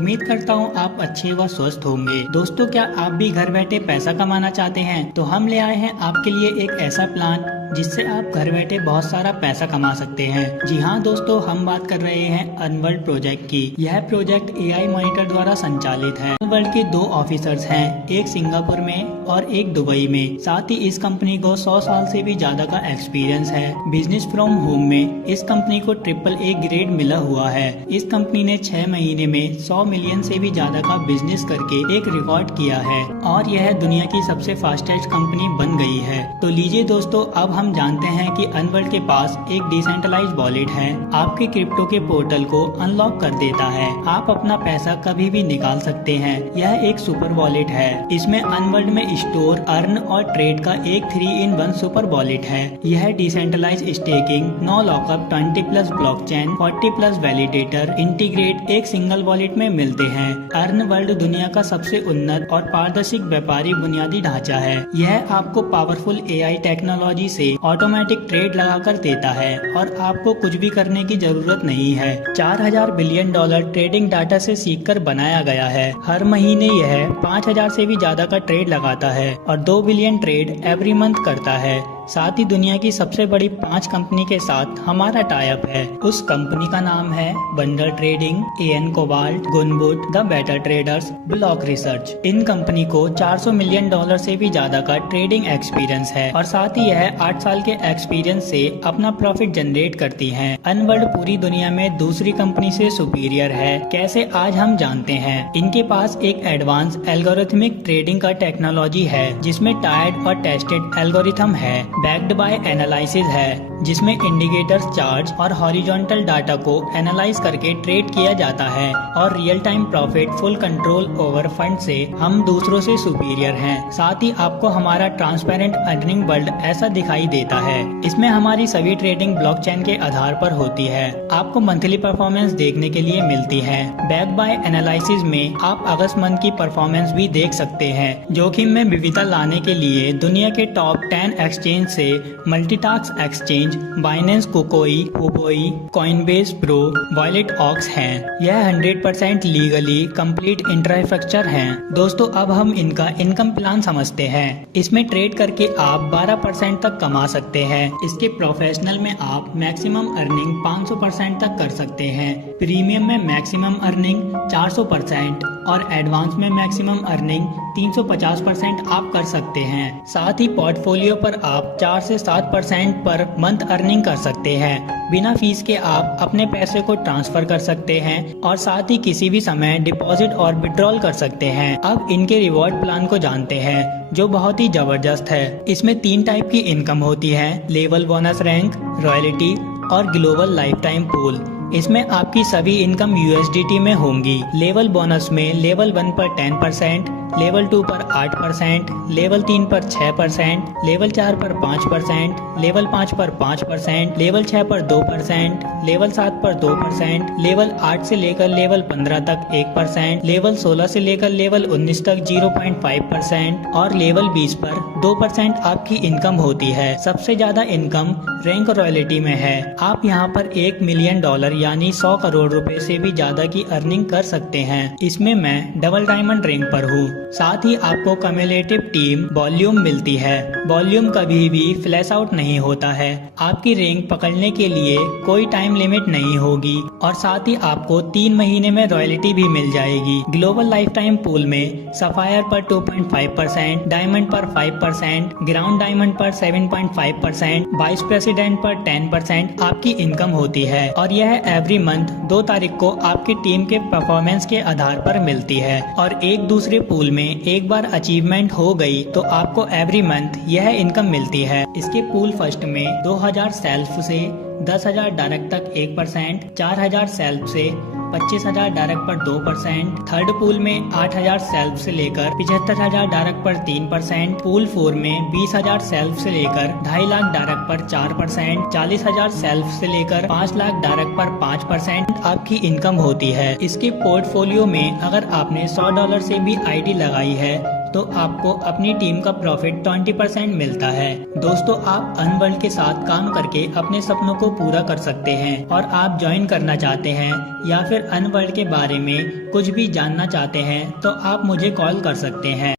उम्मीद करता हूँ आप अच्छे व स्वस्थ होंगे। दोस्तों, क्या आप भी घर बैठे पैसा कमाना चाहते हैं? तो हम ले आए हैं आपके लिए एक ऐसा प्लान जिससे आप घर बैठे बहुत सारा पैसा कमा सकते हैं। जी हाँ दोस्तों, हम बात कर रहे हैं अर्नवर्ल्ड प्रोजेक्ट की। यह प्रोजेक्ट AI मॉनिटर द्वारा संचालित है। अर्नवर्ल्ड के 2 ऑफिसर्स हैं, एक सिंगापुर में और एक दुबई में। साथ ही इस कंपनी को 100 साल से भी ज्यादा का एक्सपीरियंस है। बिजनेस फ्रॉम होम में इस कंपनी को AAA ग्रेड मिला हुआ है। इस कंपनी ने 6 महीने में 100 मिलियन से भी ज्यादा का बिजनेस करके एक रिकॉर्ड किया है और यह दुनिया की सबसे फास्टेस्ट कंपनी बन गई है। तो लीजिए दोस्तों, अब हम जानते हैं कि अर्नवर्ल्ड के पास एक डिसेंट्रलाइज्ड वॉलेट है। आपके क्रिप्टो के पोर्टल को अनलॉक कर देता है। आप अपना पैसा कभी भी निकाल सकते हैं। यह एक सुपर वॉलेट है। इसमें अर्नवर्ल्ड में स्टोर, अर्न और ट्रेड का एक 3-in-1 सुपर वॉलेट है। यह decentralised staking, no lockup, 20+ blockchain, 40+ validator integrate एक सिंगल वॉलेट में मिलते हैं। अर्नवर्ल्ड दुनिया का सबसे उन्नत और पारदर्शी व्यापारी बुनियादी ढांचा है। यह आपको पावरफुल AI टेक्नोलॉजी से ऑटोमेटिक ट्रेड लगाकर देता है और आपको कुछ भी करने की जरूरत नहीं है। $4000 बिलियन ट्रेडिंग डाटा से सीखकर बनाया गया है। हर महीने यह 5000 से भी ज्यादा का ट्रेड लगाता है और 2 बिलियन ट्रेड एवरी मंथ करता है। साथ ही दुनिया की सबसे बड़ी 5 कंपनी के साथ हमारा टाइप है। उस कंपनी का नाम है बंडल ट्रेडिंग, AN कोबाल्ट, गुनबुट, the better traders, block research. इन कंपनी को $400 मिलियन से भी ज्यादा का ट्रेडिंग एक्सपीरियंस है और साथ ही यह 8 साल के एक्सपीरियंस से अपना प्रॉफिट जनरेट करती है। अर्नवर्ल्ड पूरी दुनिया में दूसरी कंपनी से सुपीरियर है। कैसे, आज हम जानते हैं। इनके पास एक एडवांस एल्गोरिथमिक ट्रेडिंग का टेक्नोलॉजी है जिसमें टायर्ड और टेस्टेड एल्गोरिथम है। बैक्ड बाय एनालिसिस है जिसमें इंडिकेटर्स, चार्ट्स और हॉरिजॉन्टल डाटा को एनालाइज करके ट्रेड किया जाता है और real time profit, full control over fund से हम दूसरों से सुपीरियर हैं। साथ ही आपको हमारा ट्रांसपेरेंट अर्निंग वर्ल्ड ऐसा दिखाई देता है। इसमें हमारी सभी ट्रेडिंग ब्लॉकचेन के आधार पर होती है। आपको मंथली परफॉर्मेंस देखने के लिए मिलती है। बैक्ड बाय एनालिसिस में आप अगस्त मंथ की परफॉर्मेंस भी देख सकते हैं। जोखिम में विविधता लाने के लिए दुनिया के टॉप 10 एक्सचेंज से मल्टीटास्क एक्सचेंज बाइनेंस, कोकोई, हुबोई, कॉइनबेस प्रो, वॉलेट ऑक्स हैं। यह 100% लीगली कंप्लीट इंफ्रास्ट्रक्चर हैं। दोस्तों, अब हम इनका इनकम प्लान समझते हैं। इसमें ट्रेड करके आप 12% तक कमा सकते हैं। इसके प्रोफेशनल में आप मैक्सिमम अर्निंग 500% तक कर सकते हैं। प्रीमियम में मैक्सिमम अर्निंग 400% और एडवांस में मैक्सिमम अर्निंग 350% आप कर सकते हैं। साथ ही पोर्टफोलियो पर आप 4 से 7% पर मंथ अर्निंग कर सकते हैं। बिना फीस के आप अपने पैसे को ट्रांसफर कर सकते हैं और साथ ही किसी भी समय डिपॉजिट और विड्रॉल कर सकते हैं। अब इनके रिवॉर्ड प्लान को जानते हैं जो बहुत ही जबरदस्त है। इसमें 3 टाइप की इनकम होती है, लेवल बोनस, रैंक, रॉयल्टी और ग्लोबल लाइफ टाइम पूल। इसमें आपकी सभी इनकम USDT में होंगी। लेवल बोनस में लेवल 1 पर 10%, लेवल 2 पर 8%, लेवल 3 पर 6%, लेवल 4 पर 5%, लेवल 5 पर 5%, लेवल 6 पर 2%, लेवल 7 पर 2%, लेवल 8 से लेकर लेवल 15 तक 1%, लेवल 16 से लेकर लेवल 19 तक 0.5% और लेवल 20 पर 2% आपकी इनकम होती है। सबसे ज्यादा इनकम रैंक रॉयल्टी में है। आप यहाँ पर $1 मिलियन यानी 100 करोड़ रुपए से भी ज्यादा की अर्निंग कर सकते हैं। इसमें मैं डबल डायमंड रैंक पर हूँ। साथ ही आपको कम्युलेटिव टीम वॉल्यूम मिलती है। वॉल्यूम कभी भी फ्लैश आउट नहीं होता है। आपकी रैंक पकड़ने के लिए कोई टाइम लिमिट नहीं होगी और साथ ही आपको 3 महीने में रॉयल्टी भी मिल जाएगी। ग्लोबल लाइफ टाइम पूल में सफायर पर 2.5%, डायमंड पर 5%, ग्राउंड डायमंड पर 7.5%, वाइस प्रेसिडेंट पर 10% आपकी इनकम होती है और यह एवरी मंथ 2 तारीख को आपकी टीम के परफॉर्मेंस के आधार पर मिलती है। और एक दूसरे पूल में एक बार अचीवमेंट हो गई तो आपको एवरी मंथ यह इनकम मिलती है। इसके पूल फर्स्ट में 2000 सेल्फ से 10,000 डायरेक्ट तक 1%, 4000 सेल्फ से 25,000 डायरेक्ट पर 2%, थर्ड पूल में 8,000 सेल्फ से लेकर 75,000 डायरेक्ट पर 3%, पूल 4 में 20,000 सेल्फ से लेकर 2.5 लाख डायरेक्ट पर 4%, 40,000 सेल्फ से लेकर 5 लाख डायरेक्ट पर 5% आपकी इनकम होती है। इसके पोर्टफोलियो में अगर आपने $100 से भी आईडी लगाई है तो आपको अपनी टीम का प्रॉफिट 20% मिलता है। दोस्तों, आप अनवर्ल्ड के साथ काम करके अपने सपनों को पूरा कर सकते हैं और आप ज्वाइन करना चाहते हैं या फिर अनवर्ल्ड के बारे में कुछ भी जानना चाहते हैं तो आप मुझे कॉल कर सकते हैं।